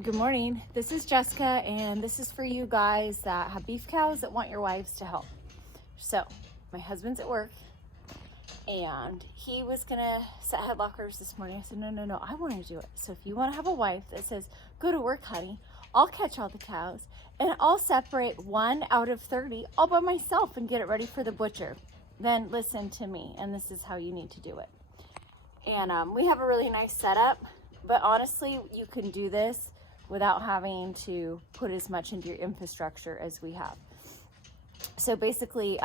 Good morning. This is Jessica, and this is for you guys that have beef cows that want your wives to help. So, my husband's at work, and he was gonna set headlockers this morning. I said, no, I want to do it. So if you want to have a wife that says, go to work, honey, I'll catch all the cows, and I'll separate 1 out of 30 all by myself and get it ready for the butcher, then listen to me, and this is how you need to do it. And we have a really nice setup, but honestly, you can do this without having to put as much into your infrastructure as we have. So basically,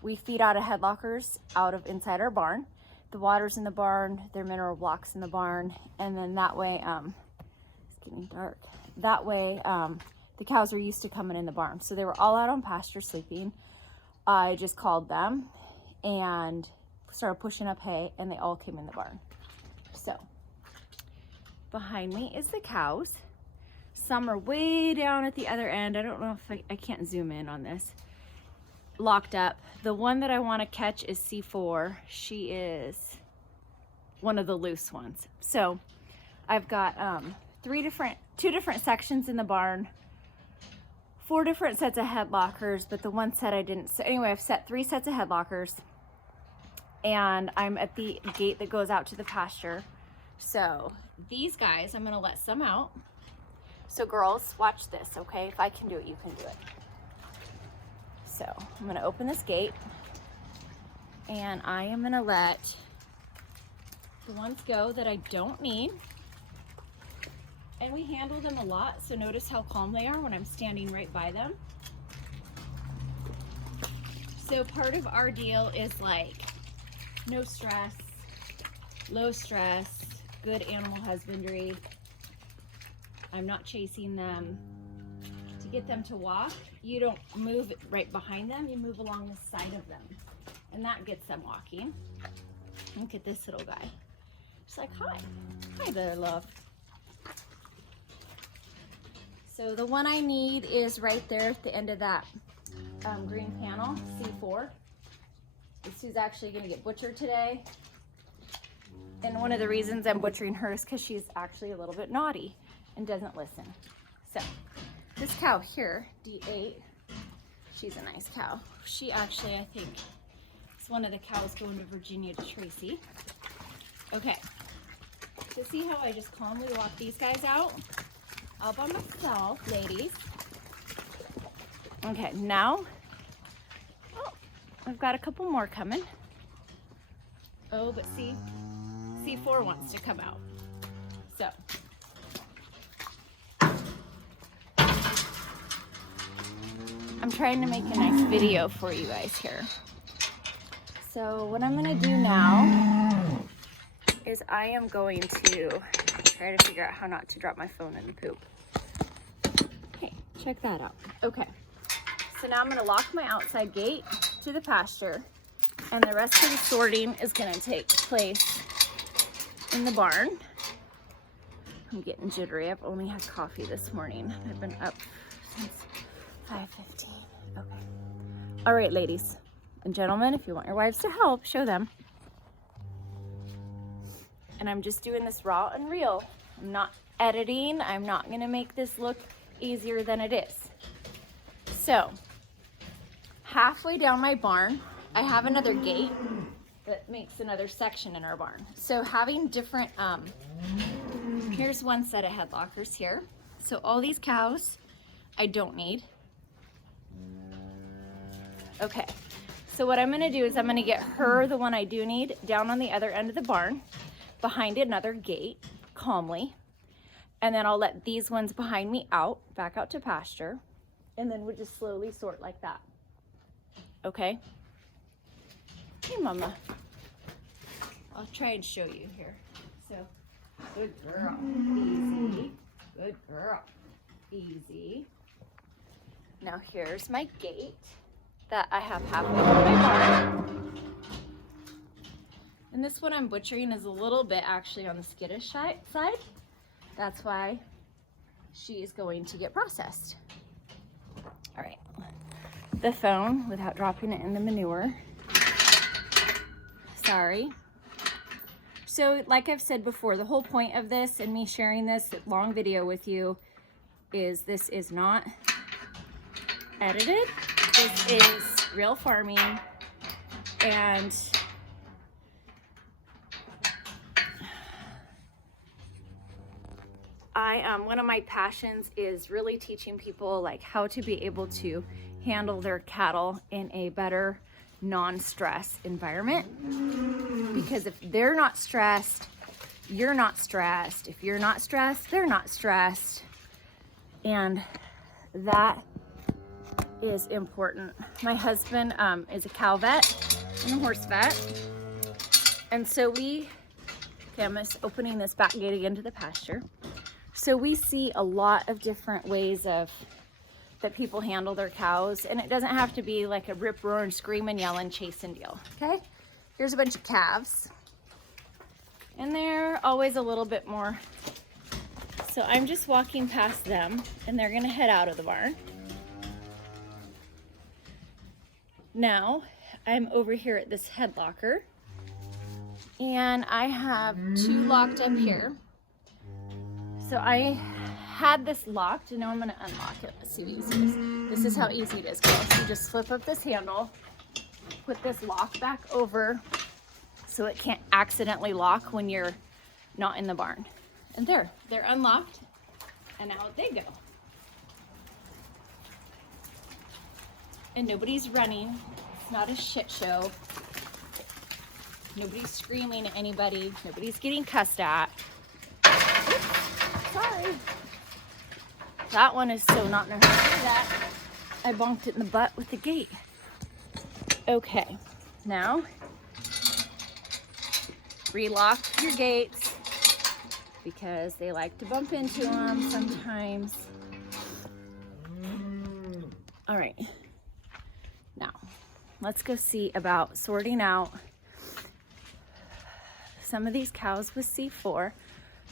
we feed out of headlockers out of inside our barn. The water's in the barn, there are mineral blocks in the barn, and then that way, it's getting dark. That way, the cows are used to coming in the barn. So they were all out on pasture sleeping. I just called them and started pushing up hay, and they all came in the barn. So behind me is the cows. Some are way down at the other end. I don't know if I can't zoom in on this. Locked up. The one that I want to catch is C4. She is one of the loose ones. So I've got two different sections in the barn, 4 different sets of headlockers, but the one set I didn't. So anyway, I've set 3 sets of headlockers, and I'm at the gate that goes out to the pasture. So these guys, I'm going to let some out. So girls, watch this, okay? If I can do it, you can do it. So I'm gonna open this gate, and I am gonna let the ones go that I don't need. And we handle them a lot, so notice how calm they are when I'm standing right by them. So part of our deal is like no stress, low stress, good animal husbandry. I'm not chasing them. To get them to walk, you don't move right behind them, you move along the side of them. And that gets them walking. Look at this little guy. Just like, hi. Hi there, love. So the one I need is right there at the end of that green panel, C4. This is actually gonna get butchered today. And one of the reasons I'm butchering her is because she's actually a little bit naughty and doesn't listen. So this cow here, D8, she's a nice cow. She actually, I think, is one of the cows going to Virginia to Tracy. Okay, so see how I just calmly walk these guys out? All by myself, ladies. Okay, now, oh, I've got a couple more coming. Oh, but see, C4 wants to come out. So, I'm trying to make a nice video for you guys here. So what I'm gonna do now is I am going to try to figure out how not to drop my phone in the poop. Hey, check that out. Okay, so now I'm gonna lock my outside gate to the pasture, and the rest of the sorting is gonna take place in the barn. I'm getting jittery. I've only had coffee this morning. I've been up since 5:15. Okay. All right, ladies and gentlemen, if you want your wives to help, show them. And I'm just doing this raw and real. I'm not editing. I'm not gonna make this look easier than it is. So, halfway down my barn, I have another gate that makes another section in our barn. So having different, here's one set of headlockers here. So all these cows I don't need. Okay, so what I'm gonna do is I'm gonna get her, the one I do need, down on the other end of the barn, behind another gate, calmly. And then I'll let these ones behind me out, back out to pasture. And then we'll just slowly sort like that. Okay? Hey, mama. I'll try and show you here. So, good girl, easy. Good girl, easy. Now here's my gate that I have halfway through my barn. And this one I'm butchering is a little bit actually on the skittish side. That's why she is going to get processed. All right, the phone without dropping it in the manure. Sorry. So like I've said before, the whole point of this and me sharing this long video with you is this is not edited. This is real farming, and one of my passions is really teaching people like how to be able to handle their cattle in a better non-stress environment, because if they're not stressed, you're not stressed. If you're not stressed, they're not stressed, and that is important. My husband is a cow vet and a horse vet, and so I'm just opening this back gate again to the pasture. So we see a lot of different ways that people handle their cows, and it doesn't have to be like a rip, roar, and scream and yell and chase and deal, okay? Here's a bunch of calves, and they're always a little bit more. So I'm just walking past them, and they're gonna head out of the barn. Now, I'm over here at this headlocker, and I have 2 locked up here. So I had this locked, and now I'm gonna unlock it. Let's see how easy it is. This is how easy it is, guys. You just flip up this handle, put this lock back over so it can't accidentally lock when you're not in the barn. And they're unlocked, and out they go. And nobody's running. It's not a shit show. Nobody's screaming at anybody. Nobody's getting cussed at. Oops, sorry. That one is so not in a hurry to do that. I bonked it in the butt with the gate. Okay, now relock your gates because they like to bump into them sometimes. All right, now let's go see about sorting out some of these cows with C4.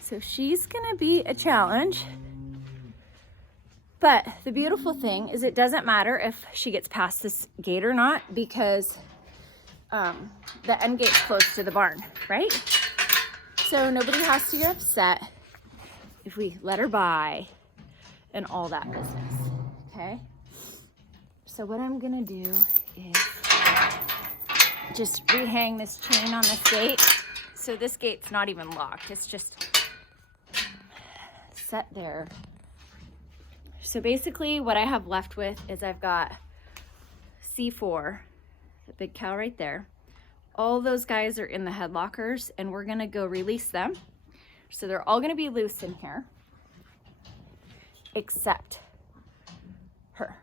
So she's gonna be a challenge, but the beautiful thing is it doesn't matter if she gets past this gate or not, because the end gate's close to the barn, right? So nobody has to get upset if we let her by and all that business, okay? So what I'm gonna do is just rehang this chain on this gate. So this gate's not even locked, it's just set there. So basically what I have left with is I've got C4, the big cow right there. All those guys are in the headlockers, and we're gonna go release them. So they're all gonna be loose in here, except her.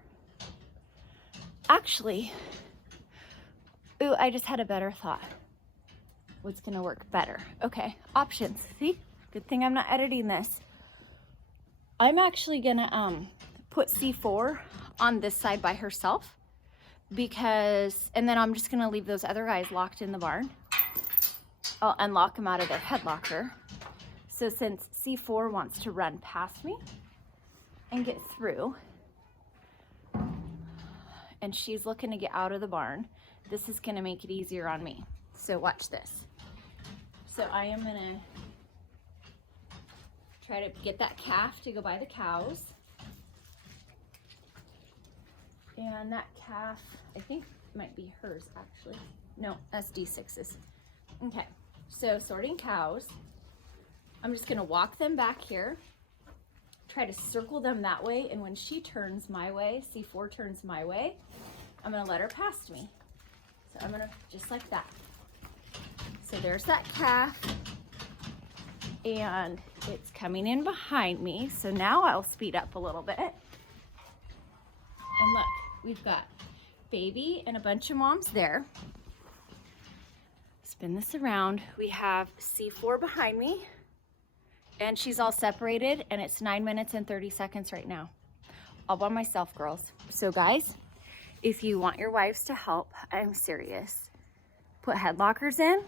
Actually, ooh, I just had a better thought. What's gonna work better? Okay, options, see? Good thing I'm not editing this. I'm actually gonna put C4 on this side by herself, because, and then I'm just gonna leave those other guys locked in the barn. I'll unlock them out of their headlocker. So since C4 wants to run past me and get through, and she's looking to get out of the barn, this is gonna make it easier on me. So watch this. So I am gonna try to get that calf to go by the cows. And that calf, I think might be hers actually. No, that's D6's. Okay, so sorting cows. I'm just gonna walk them back here, try to circle them that way, and when she turns my way, C4 turns my way, I'm gonna let her past me. So I'm gonna, just like that. So there's that calf, and it's coming in behind me. So now I'll speed up a little bit. And look, we've got baby and a bunch of moms there. Spin this around. We have C4 behind me, and she's all separated, and it's 9 minutes and 30 seconds right now. All by myself, girls. So guys, if you want your wives to help, I'm serious, put headlockers in.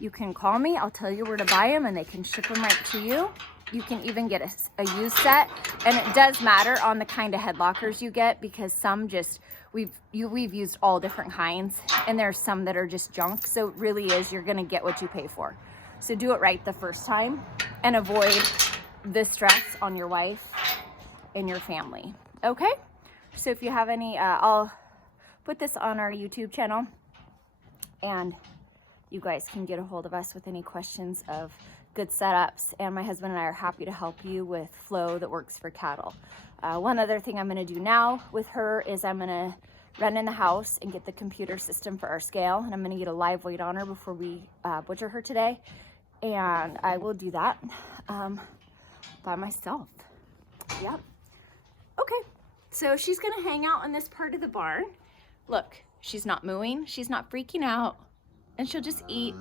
You can call me, I'll tell you where to buy them, and they can ship them right to you. You can even get a used set, and it does matter on the kind of headlockers you get, because some just, we've used all different kinds, and there's some that are just junk. So it really is, you're gonna get what you pay for. So do it right the first time and avoid the stress on your wife in your family. Okay, so if you have any, I'll put this on our YouTube channel, and you guys can get a hold of us with any questions of good setups, and my husband and I are happy to help you with flow that works for cattle. One other thing I'm going to do now with her is I'm going to run in the house and get the computer system for our scale, and I'm going to get a live weight on her before we butcher her today, and I will do that by myself. Yep. Okay, so she's going to hang out in this part of the barn. Look, she's not mooing, she's not freaking out, and she'll just eat.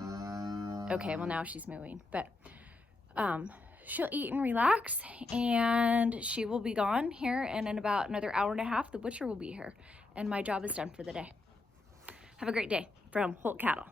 Okay, well now she's mooing, but she'll eat and relax, and she will be gone here, and in about another hour and a half the butcher will be here, and my job is done for the day. Have a great day from Holt Cattle.